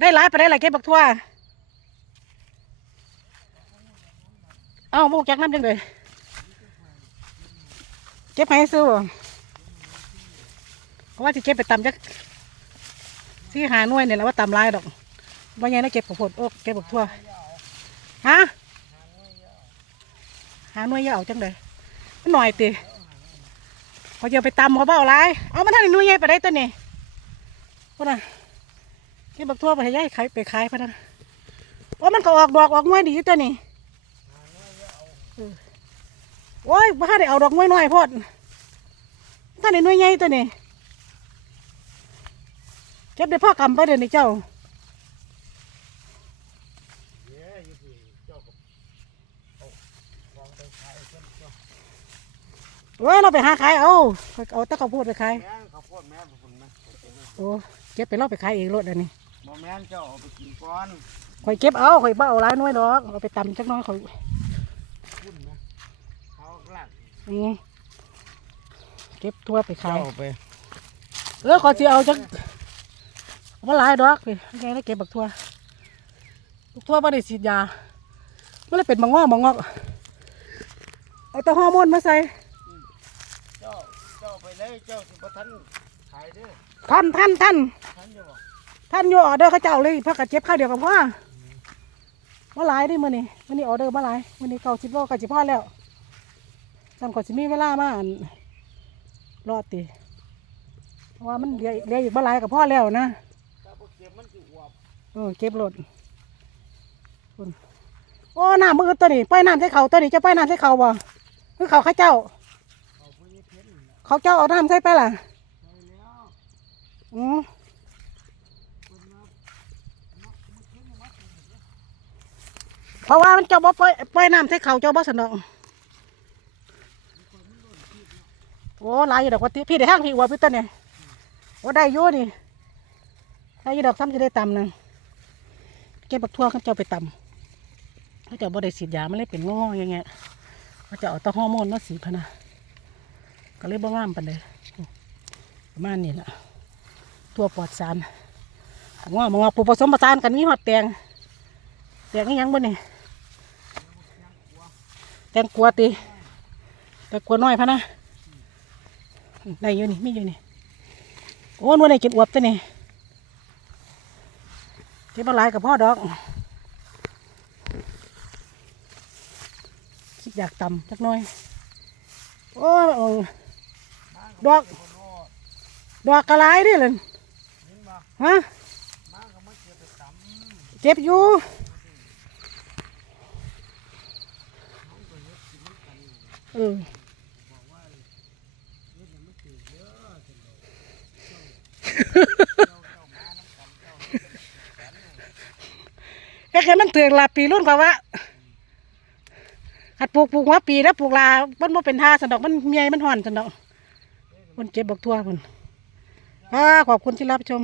ได้หลายไปได้หลายเก็บบักทั่วเอ้าโมกจักน้ำจังเลยเก็บให้ซื้อบ่เพราะว่าจะเก็บไปตำจักที่หาหน่วยเนี่ยและว่าตำลายดอกว่าไงนะเก็บข้าวโพดโอ้เก็บบักทั่วฮะหาหน่วยอยาเอาจังเลยมันหน่อยติเขาจะเอาไปตำเขาเปล่าไรเอามาท่านนี่หน่วยใหญ่ไปได้ตัวนี้พวกน่ะ เก็บบักทั่วไปให้ยายขายไปขายพะนะว่ามันก็ออกดอกออกงวยดีตัวนี้โอ้ยบ้าได้เอาดอกงวยน้อยพอดท่านในหน่วยใหญ่ตัวนี้เก็บได้พ่อกำไปเดี๋ยวนี้เจ้าโอ้ยเราไปหาขายเอาเอาตะข้าวโพดไปขายโพดแม่นคุณแม่โอ้เก็บไปเราไปขายเองรถอันนี้ บ่แม่นเจ้าเอาไปกินก่อนข่อยเก็บเอาข่อยบ้าเอาหลายหน้อยดอกเอาไปตำจักหน้อยข่อยคุณนะเขาหลักอืมเก็บทั่วไปขาย เจ้าไปเออขอสิเอาจักว่าหลายดอกไปไงได้เก็บบักทั่วบักทั่วบ่ได้ฉีดยามันเลยเป็นบางงอกบางงอกเอาแตะฮอร์โมนมาใส่เจ้าเจ้าไปเลยเจ้าสิบ่ทันขายเด้อท่านท่านท่านทันอยู่บ่ ท่านอยู่ออเดอร์เขาเจ้าเลยพักกับเจ็บข้าวเดียวกับพ่อมาหลายเดิมื้อนี้มื้อนี้ออเดอร์มาหลายมื้อนี้เก้าสิบโลก็สิพอแล้วจำก่อนสิมีเวลามาอันรอดติเพราะว่ามันเหลือเหลืออีกบ่หลายกับพ่อแล้วนะเอวบเอเก็บรถคุณโอ้น้ำมือตัวนี้ปล่อยน้ำใส่เขาตัวนี้จะปล่อยน้ำใส่เขาบ่คือเขาข้าเจ้า เขาเจ้าเอาน้ำใส่ไปล่ะอืม เพราะว่ามันเจ้าบ่ปล่อยปล่อยน้ำใส่เขาเจ้าบ่สนองโอ้ลายอยู่ดอกว่าติพี่ได้ห้างพี่อวพี่ตัวเนี่ยโอ้ได้อยู่นี่ได้อยู่ดอกซ้ำจะได้ตำนะเก็บบักทั่วเขาเจ้าไปตำเขาเจ้าบ่ได้ฉีดยาไมันเลยเป็นงอๆอย่างเงี้ยเขาจะเอาตะฮอร์โมนมาสีพะนะก็เลยบ่งามปานใดประมาณนี้แหละทั่วปลอดสารงอมางอปูผสมผสานกันมีหอดแตงแตงนี่ยังบ่เนี่แตงกลัวตีแตงกลัวน้อยพะนะได้อยู่นี่ไมีอยู่นี่โอ้นวันนี้กินอวบตัวนี่เก็บมาหลายกับพ่อดอกคิดอยากต่ำจักน่อยโอ้ดอกดอกกระไรดิเลยฮะเก็บไปตำเจ็บอยู่ เออแค่มันเถือกลาปีรุ่นกว่าว่าหัดปลูกปลูกหัวปีแล้วปลูกลามันบ่เป็นท่าสันดอกมันเมียมันห่อนสันดอกคนเจ็บบอกทั่วคนอ่าขอบคุณที่รับชม